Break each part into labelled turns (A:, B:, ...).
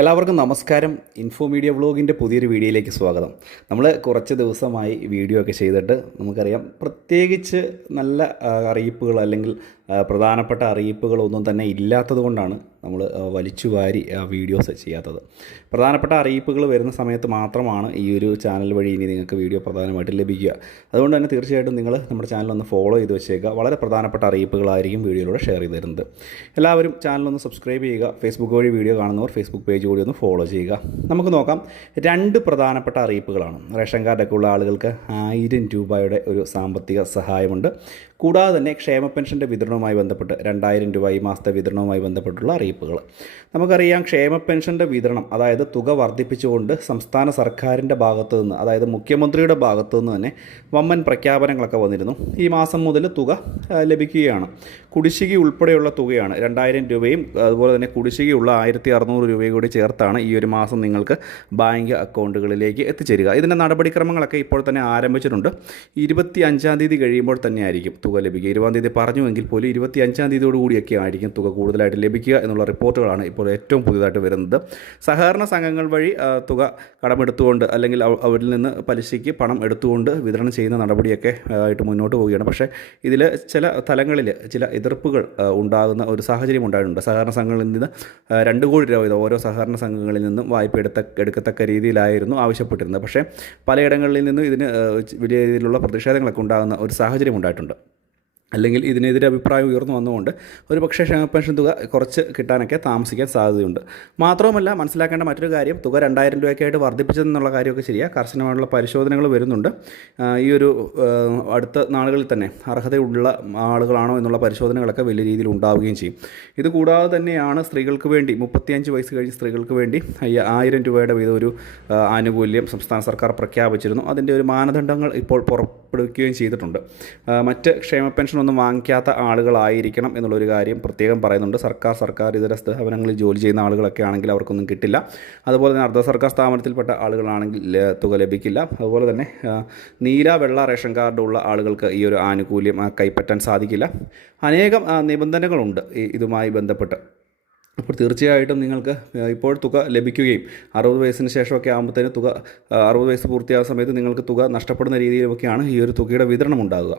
A: എല്ലാവർക്കും നമസ്കാരം. Info media വ്ളോഗിന്റെ പുതിയൊരു വീഡിയോയിലേക്ക് സ്വാഗതം. നമ്മൾ കുറച്ച് ദിവസമായി വീഡിയോ ഒക്കെ ചെയ്തിട്ട് നമുക്കറിയാം പ്രത്യേകിച്ച് നല്ല അറിയിപ്പുകൾ അല്ലെങ്കിൽ പ്രധാനപ്പെട്ട അറിയിപ്പുകളൊന്നും തന്നെ ഇല്ലാത്തത് കൊണ്ടാണ് നമ്മൾ വലിച്ചു വാരി വീഡിയോസ് ചെയ്യാത്തത്. പ്രധാനപ്പെട്ട അറിയിപ്പുകൾ വരുന്ന സമയത്ത് മാത്രമാണ് ഈ ഒരു ചാനൽ വഴി ഇനി നിങ്ങൾക്ക് വീഡിയോ പ്രധാനമായിട്ട് ലഭിക്കുക. അതുകൊണ്ട് തന്നെ തീർച്ചയായിട്ടും നിങ്ങൾ നമ്മുടെ ചാനൽ ഒന്ന് ഫോളോ ചെയ്ത് വെച്ചേക്കുക. വളരെ പ്രധാനപ്പെട്ട അറിയിപ്പുകളായിരിക്കും വീഡിയോയിലൂടെ ഷെയർ ചെയ്തിരുന്നത് എല്ലാവരും ചാനൽ ഒന്ന് സബ്സ്ക്രൈബ് ചെയ്യുക. ഫേസ്ബുക്ക് വഴി വീഡിയോ കാണുന്നവർ ഫേസ്ബുക്ക് പേജ് കൂടി ഒന്ന് ഫോളോ ചെയ്യുക. നമുക്ക് നോക്കാം. രണ്ട് പ്രധാനപ്പെട്ട അറിയിപ്പുകളാണ്. റേഷൻ കാർഡൊക്കെ ഉള്ള ആളുകൾക്ക് ആയിരം രൂപയുടെ ഒരു സാമ്പത്തിക സഹായമുണ്ട്. കൂടാതെ തന്നെ ക്ഷേമ പെൻഷന്റെ വിതരണവുമായി ബന്ധപ്പെട്ട് രണ്ടായിരം രൂപ ഈ മാസത്തെ വിതരണവുമായി ബന്ധപ്പെട്ടുള്ള അറിയിപ്പുകൾ. നമുക്കറിയാം ക്ഷേമ പെൻഷന്റെ വിതരണം അതായത് തുക വർദ്ധിപ്പിച്ചുകൊണ്ട് സംസ്ഥാന സർക്കാരിന്റെ ഭാഗത്തു നിന്ന് അതായത് മുഖ്യമന്ത്രിയുടെ ഭാഗത്തു നിന്ന് തന്നെ വമ്മൻ പ്രഖ്യാപനങ്ങളൊക്കെ വന്നിരുന്നു. ഈ മാസം മുതൽ തുക ലഭിക്കുകയാണ്. കുടിശ്ശിക ഉൾപ്പെടെയുള്ള തുകയാണ് രണ്ടായിരം രൂപയും അതുപോലെ തന്നെ കുടിശ്ശികയുള്ള ആയിരത്തി അറുന്നൂറ് രൂപയും കൂടി ചേർത്താണ് ഈ ഒരു മാസം നിങ്ങൾക്ക് ബാങ്ക് അക്കൗണ്ടുകളിലേക്ക് എത്തിച്ചേരുക. ഇതിന്റെ നടപടിക്രമങ്ങളൊക്കെ ഇപ്പോൾ തന്നെ ആരംഭിച്ചിട്ടുണ്ട്. ഇരുപത്തി അഞ്ചാം തീയതി കഴിയുമ്പോൾ തന്നെ ആയിരിക്കും തുക ലഭിക്കുക. ഇരുപതാം തീയതി പറഞ്ഞുവെങ്കിൽ പോലും ഇരുപത്തി അഞ്ചാം തീയതിയോടുകൂടിയൊക്കെ ആയിരിക്കും തുക കൂടുതലായിട്ട് ലഭിക്കുക എന്നുള്ള റിപ്പോർട്ടുകളാണ് ഇപ്പോൾ ഏറ്റവും പുതിയതായിട്ട് വരുന്നത്. സഹകരണ സംഘങ്ങൾ വഴി തുക കടമെടുത്തുകൊണ്ട് അല്ലെങ്കിൽ അവരിൽ നിന്ന് പലിശയ്ക്ക് പണം എടുത്തുകൊണ്ട് വിതരണം ചെയ്യുന്ന നടപടിയൊക്കെ ആയിട്ട് മുന്നോട്ട് പോവുകയാണ്. പക്ഷേ ഇതിൽ ചില തലങ്ങളിൽ ചില എതിർപ്പുകൾ ഉണ്ടാകുന്ന ഒരു സാഹചര്യം ഉണ്ടായിട്ടുണ്ട്. സഹകരണ സംഘങ്ങളിൽ നിന്ന് രണ്ട് കോടി രൂപ വീതം ഓരോ സഹകരണ സംഘങ്ങളിൽ നിന്നും വായ്പ എടുത്ത എടുക്കത്തക്ക രീതിയിലായിരുന്നു ആവശ്യപ്പെട്ടിരുന്നത്. പക്ഷേ പലയിടങ്ങളിൽ നിന്നും ഇതിന് വലിയ രീതിയിലുള്ള പ്രതിഷേധങ്ങളൊക്കെ ഉണ്ടാകുന്ന ഒരു സാഹചര്യം ഉണ്ടായിട്ടുണ്ട്. അല്ലെങ്കിൽ ഇതിനെതിരെ അഭിപ്രായം ഉയർന്നു വന്നുകൊണ്ട് ഒരു പക്ഷേ ക്ഷേമ പെൻഷൻ തുക കുറച്ച് കിട്ടാനൊക്കെ താമസിക്കാൻ സാധ്യതയുണ്ട്. മാത്രവുമല്ല മനസ്സിലാക്കേണ്ട മറ്റൊരു കാര്യം തുക രണ്ടായിരം രൂപയൊക്കെ ആയിട്ട് വർദ്ധിപ്പിച്ചതെന്നുള്ള കാര്യമൊക്കെ ശരിയാണ് കർശനമായിട്ടുള്ള പരിശോധനകൾ വരുന്നുണ്ട്. ഈ ഒരു അടുത്ത നാളുകളിൽ തന്നെ അർഹതയുള്ള ആളുകളാണോ എന്നുള്ള പരിശോധനകളൊക്കെ വലിയ രീതിയിൽ ഉണ്ടാവുകയും ചെയ്യും. ഇത് കൂടാതെ തന്നെയാണ് സ്ത്രീകൾക്ക് വേണ്ടി മുപ്പത്തിയഞ്ച് വയസ്സ് കഴിഞ്ഞ സ്ത്രീകൾക്ക് വേണ്ടി ആയിരം രൂപയുടെ വീതം ഒരു ആനുകൂല്യം സംസ്ഥാന സർക്കാർ പ്രഖ്യാപിച്ചിരുന്നു. അതിന്റെ ഒരു മാനദണ്ഡങ്ങൾ ഇപ്പോൾ പുറപ്പെടുവിക്കുകയും ചെയ്തിട്ടുണ്ട്. മറ്റ് ക്ഷേമ പെൻഷൻ ഒന്നും വാങ്ങിക്കാത്ത ആളുകളായിരിക്കണം എന്നുള്ളൊരു കാര്യം പ്രത്യേകം പറയുന്നുണ്ട്. സർക്കാർ സർക്കാർ ഇതര സ്ഥാപനങ്ങളിൽ ജോലി ചെയ്യുന്ന ആളുകളൊക്കെ ആണെങ്കിൽ അവർക്കൊന്നും കിട്ടില്ല. അതുപോലെ തന്നെ അർദ്ധ സർക്കാർ സ്ഥാപനത്തിൽപ്പെട്ട ആളുകളാണെങ്കിൽ തുക ലഭിക്കില്ല. അതുപോലെ തന്നെ നീല വെള്ള റേഷൻ കാർഡുള്ള ആളുകൾക്ക് ഈ ഒരു ആനുകൂല്യം കൈപ്പറ്റാൻ സാധിക്കില്ല. അനേകം നിബന്ധനകളുണ്ട് ഇതുമായി ബന്ധപ്പെട്ട്. അപ്പോൾ തീർച്ചയായിട്ടും നിങ്ങൾക്ക് ഇപ്പോൾ തുക ലഭിക്കുകയും അറുപത് വയസ്സിന് ശേഷമൊക്കെ ആകുമ്പോഴത്തേന് തുക അറുപത് വയസ്സ് പൂർത്തിയാകുന്ന സമയത്ത് നിങ്ങൾക്ക് തുക നഷ്ടപ്പെടുന്ന രീതിയിലൊക്കെയാണ് ഈ ഒരു തുകയുടെ വിതരണം ഉണ്ടാകുക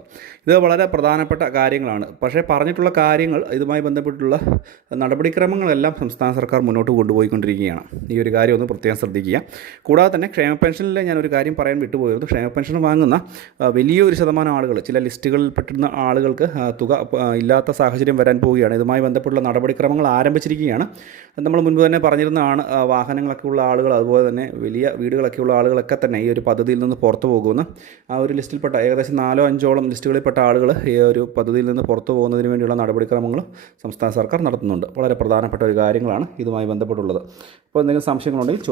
A: ഇത് വളരെ പ്രധാനപ്പെട്ട കാര്യങ്ങളാണ്. പക്ഷേ പറഞ്ഞിട്ടുള്ള കാര്യങ്ങൾ ഇതുമായി ബന്ധപ്പെട്ടുള്ള നടപടിക്രമങ്ങളെല്ലാം സംസ്ഥാന സർക്കാർ മുന്നോട്ട് കൊണ്ടുപോയിക്കൊണ്ടിരിക്കുകയാണ്. ഈ ഒരു കാര്യം ഒന്ന് പ്രത്യേകം ശ്രദ്ധിക്കുക. കൂടാതെ തന്നെ ക്ഷേമ പെൻഷനിൽ ഞാൻ ഒരു കാര്യം പറയാൻ വിട്ടുപോയിരുന്നു ക്ഷേമ പെൻഷൻ വാങ്ങുന്ന വലിയൊരു ശതമാനം ആളുകൾ ചില ലിസ്റ്റുകളിൽ പെട്ടിരുന്ന ആളുകൾക്ക് തുക ഇല്ലാത്ത സാഹചര്യം വരാൻ പോവുകയാണ്. ഇതുമായി ബന്ധപ്പെട്ടുള്ള നടപടിക്രമങ്ങൾ ആരംഭിച്ചിരിക്കുകയാണ്. നമ്മൾ മുൻപ് തന്നെ പറഞ്ഞിരുന്നതാണ് വാഹനങ്ങളൊക്കെ ഉള്ള ആളുകൾ അതുപോലെ തന്നെ വലിയ വീടുകളൊക്കെ ഉള്ള ആളുകളൊക്കെ തന്നെ ഈ ഒരു പദ്ധതിയിൽ നിന്ന് പുറത്തു പോകുമെന്ന് ആ ഒരു ലിസ്റ്റിൽപ്പെട്ട ഏകദേശം നാലോ അഞ്ചോളം ലിസ്റ്റുകളിൽപ്പെട്ട ആളുകൾ ഈ ഒരു പദ്ധതിയിൽ നിന്ന് പുറത്തു പോകുന്നതിന് വേണ്ടിയുള്ള നടപടിക്രമങ്ങൾ സംസ്ഥാന സർക്കാർ നടത്തുന്നുണ്ട്. വളരെ പ്രധാനപ്പെട്ട ഒരു കാര്യങ്ങളാണ് ഇതുമായി ബന്ധപ്പെട്ടുള്ളത്. അപ്പോൾ എന്തെങ്കിലും സംശയങ്ങളുണ്ടെങ്കിൽ